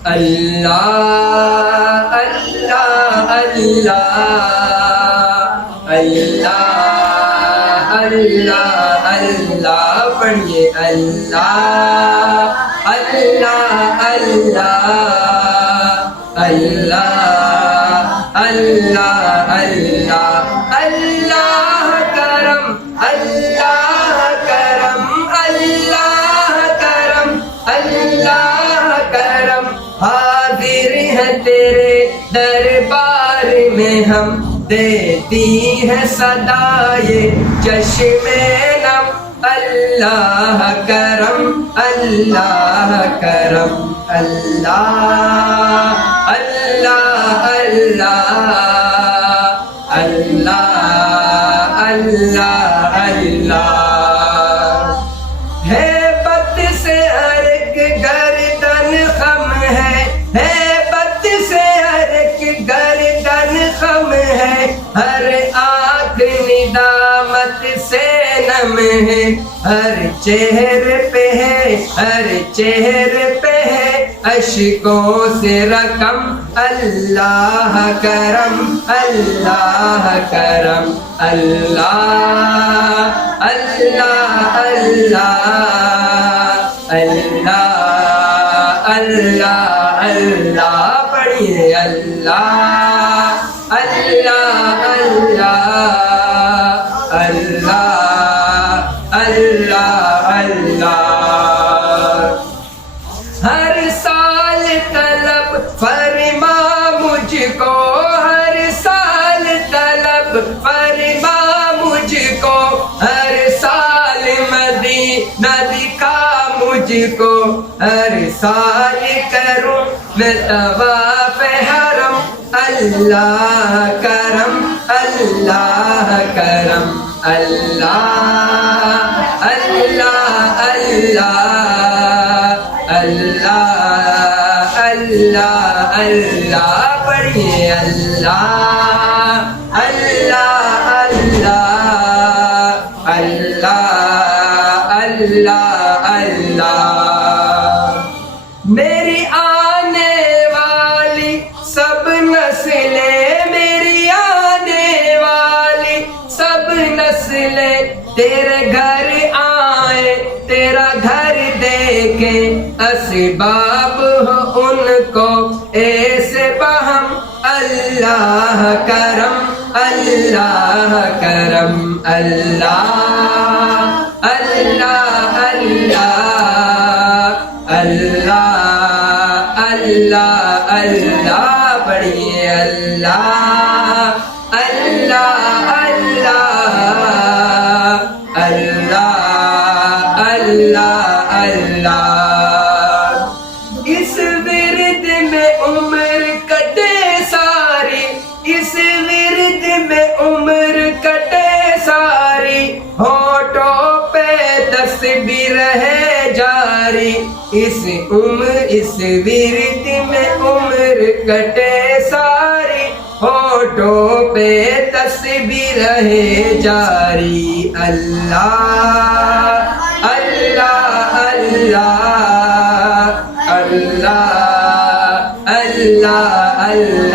اللہ اللہ اللہ اللہ اللہ اللہ پڑھیے اللہ اللہ اللہ اللہ اللہ اللہ اللہ کرم اللہ کرم اللہ کرم اللہ کرم حاضر ہے تیرے دربار میں ہم دیتی ہے صدائے چشم نم اللہ کرم اللہ کرم اللہ اللہ اللہ اللہ اللہ اللہ ہے بت سے ہر ایک گردن خم ہے بت سے ہر ایک گردن خم ہے ہر آنکھ ندامت سے نم ہے ہر چہرے پہ ہے ہر چہرے پہ ہے اشکوں سے رقم اللہ کرم اللہ کرم اللہ اللہ اللہ اللہ اللہ اللہ پڑھیے اللہ اللہ اللہ اللہ اللہ اللہ ہر سال طلب فرما مجھ کو ہر سال طلب فرما مجھ کو ہر سال مدینہ دکھا مجھ کو ہر سال کروں میں طواف حرم اللہ کرم اللہ کرم اللہ اللہ اللہ اللہ اللہ اللہ پڑھیے اللہ اللہ اللہ اللہ اللہ اللہ میری آنے والی سب نسلیں میری آنے والی سب نسلیں تیرے گھر آئے تیرا گھر دیکھیں اسباب ہو ان کو ایسے بہم اللہ کرم اللہ کرم اللہ اللہ اللہ اللہ اللہ اللہ پڑھیے اللہ اللہ اللہ اللہ اللہ اللہ اس ورد میں عمر کٹے ساری اس ورد میں عمر کٹے ساری ہونٹوں پہ تسبیح رہے جاری اس ورد میں عمر کٹے ساری ہونٹوں پہ تسبیح رہے جاری اللہ اللہ اللہ اللہ اللہ اللہ